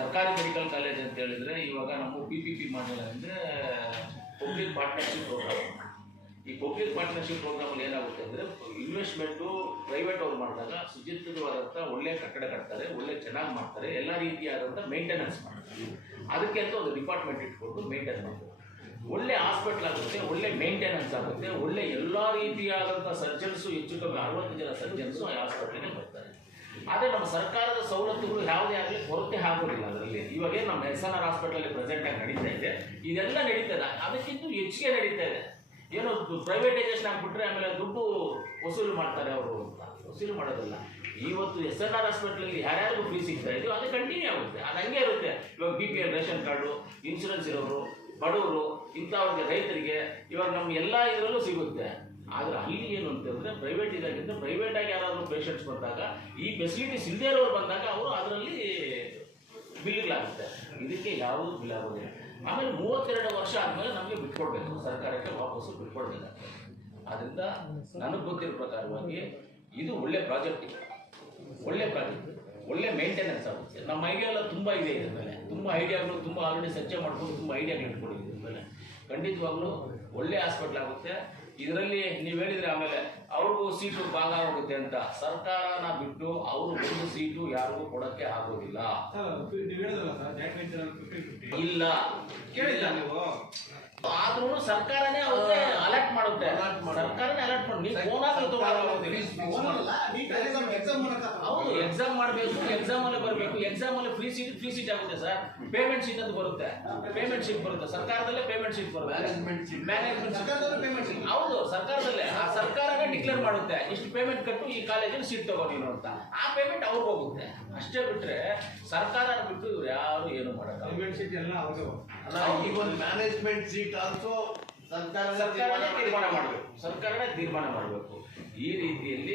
ಸರ್ಕಾರಿ medical college ಅಂತ ಹೇಳಿದ್ರೆ ಇವಾಗ ನಮ್ಮ ಪಿ ಪಿ ಪಿ ಮಾಡಿಲ್ಲ ಅಂದರೆ ಪಬ್ಲಿಕ್ ಪಾರ್ಟ್ನರ್ಶಿಪ್ ಪ್ರೋಗ್ರಾಮ್ ಈ ಪಬ್ಲಿಕ್ ಪಾರ್ಟ್ನರ್ಶಿಪ್ ಪ್ರೋಗ್ರಾಮಲ್ಲಿ ಏನಾಗುತ್ತೆ ಅಂದರೆ ಇನ್ವೆಸ್ಟ್ಮೆಂಟು ಪ್ರೈವೇಟ್ ಅವ್ರು ಮಾಡಿದಾಗ ಸುಜಿತವಾದಂಥ ಒಳ್ಳೆ ಕಟ್ಟಡ ಕಟ್ತಾರೆ, ಒಳ್ಳೆ ಚೆನ್ನಾಗಿ ಮಾಡ್ತಾರೆ, ಎಲ್ಲ ರೀತಿಯಾದಂಥ ಮೇಂಟೆನೆನ್ಸ್ ಮಾಡ್ತಾರೆ. ಅದಕ್ಕೆ ಅಂತ ಒಂದು ಡಿಪಾರ್ಟ್ಮೆಂಟ್ ಇಟ್ಕೊಂಡು ಮೇಂಟೈನ್ ಮಾಡ್ತಾರೆ. ಒಳ್ಳೆ ಹಾಸ್ಪಿಟ್ಲ್ ಆಗುತ್ತೆ, ಒಳ್ಳೆ ಮೇಂಟೆನೆನ್ಸ್ ಆಗುತ್ತೆ, ಒಳ್ಳೆ ಎಲ್ಲ ರೀತಿಯಾದಂಥ ಸರ್ಜನ್ಸು ಹೆಚ್ಚು ಕಮ್ಮಿ, ಅರವತ್ತು ಜನ ಸರ್ಜನ್ಸು ಆ ಹಾಸ್ಪಿಟ್ಲಿಗೆ ಬರ್ತಾರೆ. ಆದರೆ ನಮ್ಮ ಸರ್ಕಾರದ ಸವಲತ್ತುಗಳು ಯಾವುದೇ ಆಗಲಿ ಕೊರತೆ ಆಗೋದಿಲ್ಲ ಅದರಲ್ಲಿ. ಇವಾಗ ನಮ್ಮ ಎಸ್ ಎನ್ ಆರ್ ಹಾಸ್ಪಿಟಲಲ್ಲಿ ಪ್ರೆಸೆಂಟಾಗಿ ನಡೀತಾ ಇದೆ, ಇದೆಲ್ಲ ನಡೀತಾ ಅದಕ್ಕಿಂತ ಹೆಚ್ಚಿಗೆ ನಡೀತಾ ಇದೆ. ಏನೋ ಪ್ರೈವೇಟೈಸೇಷನ್ ಆಗಿಬಿಟ್ರೆ ಆಮೇಲೆ ದುಡ್ಡು ವಸೂಲು ಮಾಡ್ತಾರೆ ಅವರು ಅಂತ. ವಸೂಲು ಮಾಡೋದಿಲ್ಲ. ಇವತ್ತು ಎಸ್ ಎನ್ ಆರ್ ಹಾಸ್ಪಿಟ್ಲಲ್ಲಿ ಯಾರ್ಯಾರಿಗೂ ಫ್ರೀ ಸಿಗ್ತಾ ಇದೆಯೋ ಅದು ಕಂಟಿನ್ಯೂ ಆಗುತ್ತೆ. ಅದು ಹಂಗೆ ಇರುತ್ತೆ. ಇವಾಗ B P L ration card insurance ಇರೋರು, ಬಡವರು, ಇಂಥವ್ರಿಗೆ, ರೈತರಿಗೆ ಇವಾಗ ನಮ್ಮ ಎಲ್ಲ ಇದರಲ್ಲೂ ಸಿಗುತ್ತೆ. ಆದರೆ ಅಲ್ಲಿ ಏನು ಅಂತಂದ್ರೆ ಪ್ರೈವೇಟ್ ಇದಾಗಿಂದ ಪ್ರೈವೇಟ್ ಆಗಿ ಯಾರಾದರೂ ಪೇಷಂಟ್ಸ್ ಬಂದಾಗ, ಈ ಫೆಸಿಲಿಟೀಸ್ ಇಲ್ಲದೆ ಇರೋರು ಬಂದಾಗ ಅವರು ಅದರಲ್ಲಿ ಬಿಲ್ಗಳಾಗುತ್ತೆ ಇದಕ್ಕೆ ಯಾವುದೂ ಬಿಲ್ ಆಗೋದಿಲ್ಲ. ಆಮೇಲೆ ಮೂವತ್ತೆರಡು ವರ್ಷ ಆದಮೇಲೆ ನಮಗೆ ಬಿಟ್ಕೊಡ್ಬೇಕು. ಸರ್ಕಾರಕ್ಕೆ ವಾಪಸ್ಸು ಬಿಟ್ಕೊಡ್ಬೇಕಾಗ್ತದೆ ಆದ್ದರಿಂದ ನನಗೆ ಗೊತ್ತಿರೋ ಪ್ರಕಾರವಾಗಿ ಇದು ಒಳ್ಳೆ ಪ್ರಾಜೆಕ್ಟ್ ಒಳ್ಳೆ ಪ್ರಾಜೆಕ್ಟ್ ಒಳ್ಳೆ ಮೇಂಟೆನೆನ್ಸ್ ಆಗುತ್ತೆ. ನಮ್ಮ ಐಡಿಯಾ ಎಲ್ಲ ತುಂಬ ಇದೆ ಇದ್ರ ಮೇಲೆ. ತುಂಬ ಐಡಿಯಾಗಳು ತುಂಬ ಆಲ್ರೆಡಿ ಸಜ್ಜೆ ಮಾಡ್ಕೊಂಡು ತುಂಬ ಐಡಿಯಾಗಳು ಇಟ್ಕೊಂಡಿದ್ದೀವಿ ಮೇಲೆ. ಖಂಡಿತವಾಗ್ಲೂ ಒಳ್ಳೆ ಹಾಸ್ಪಿಟ್ಲ್ ಆಗುತ್ತೆ. ಇದರಲ್ಲಿ ನೀವು ಹೇಳಿದ್ರೆ ಆಮೇಲೆ ಅವ್ರಿಗೂ ಸೀಟು ಭಾಗ ಹೋಗುತ್ತೆ ಅಂತ ಸರ್ಕಾರನ ಬಿಟ್ಟು ಅವರು ಒಂದು ಸೀಟು ಯಾರಿಗೂ ಕೊಡಕ್ಕೆ ಆಗೋದಿಲ್ಲ. ಇಲ್ಲ. ಕೇಳಿಲ್ಲ ನೀವು? ಆದ್ರೂ ಸರ್ಕಾರನೇ ಅವ್ರಿಗೆ ಅಲರ್ಟ್ ಮಾಡುತ್ತೆ. ಸರ್ಕಾರನೇ ಅಲರ್ಟ್ ಮಾಡಿ. ನೀವು ಫೋನ್ ಎಕ್ಸಾಮ್ ಮಾಡಬೇಕು ಎಕ್ಸಾಮ್ ಅಲ್ಲಿ ಬರಬೇಕು ಎಕ್ಸಾಮ್ ಅಲ್ಲಿ ಫ್ರೀ ಸೀಟ್ ಫ್ರೀ ಸೀಟ್ ಆಗುತ್ತೆ ಸರ್. ಪೇಮೆಂಟ್ ಶೀಟ್ ಅಂತ ಬರುತ್ತೆ. ಪೇಮೆಂಟ್ ಶೀಟ್ ಬರುತ್ತೆ. ಸರ್ಕಾರದಲ್ಲೇ ಪೇಮೆಂಟ್ ಶೀಟ್ ಬರುತ್ತೆ. ಮ್ಯಾನೇಜ್ಮೆಂಟ್ ಸರ್ಕಾರದಲ್ಲೇ ಪೇಮೆಂಟ್ sheet. ಹೌದು ಸರ್ಕಾರದಲ್ಲೇ. ಆ ಸರ್ಕಾರನೇ ಡಿಕ್ಲೇರ್ ಮಾಡುತ್ತೆ. ಇಷ್ಟು ಪೇಮೆಂಟ್ ಕಟ್ಟು ಈ ಕಾಲೇಜಲ್ಲಿ ಸೀಟ್ ತಗೋ ನೀನು ಅಂತ. ಆ ಪೇಮೆಂಟ್ ಅವ್ರಿಗೆ ಹೋಗುತ್ತೆ. ಅಷ್ಟೇ ಬಿಟ್ರೆ ಸರ್ಕಾರ ಬಿಟ್ಟು ಇವ್ರು ಯಾರು ಏನು ಮಾಡಲ್ಲ ಪೇಮೆಂಟ್ ಶೀಟ್ ಎಲ್ಲ ಈ ಒಂದು ಮ್ಯಾನೇಜ್ಮೆಂಟ್ ಸೀಟ್ ಆಲ್ಸೋ ಸರ್ಕಾರ ಸರ್ಕಾರನೇ ತೀರ್ಮಾನ ಮಾಡಬೇಕು. ಸರ್ಕಾರನೇ ತೀರ್ಮಾನ ಮಾಡಬೇಕು. ಈ ರೀತಿಯಲ್ಲಿ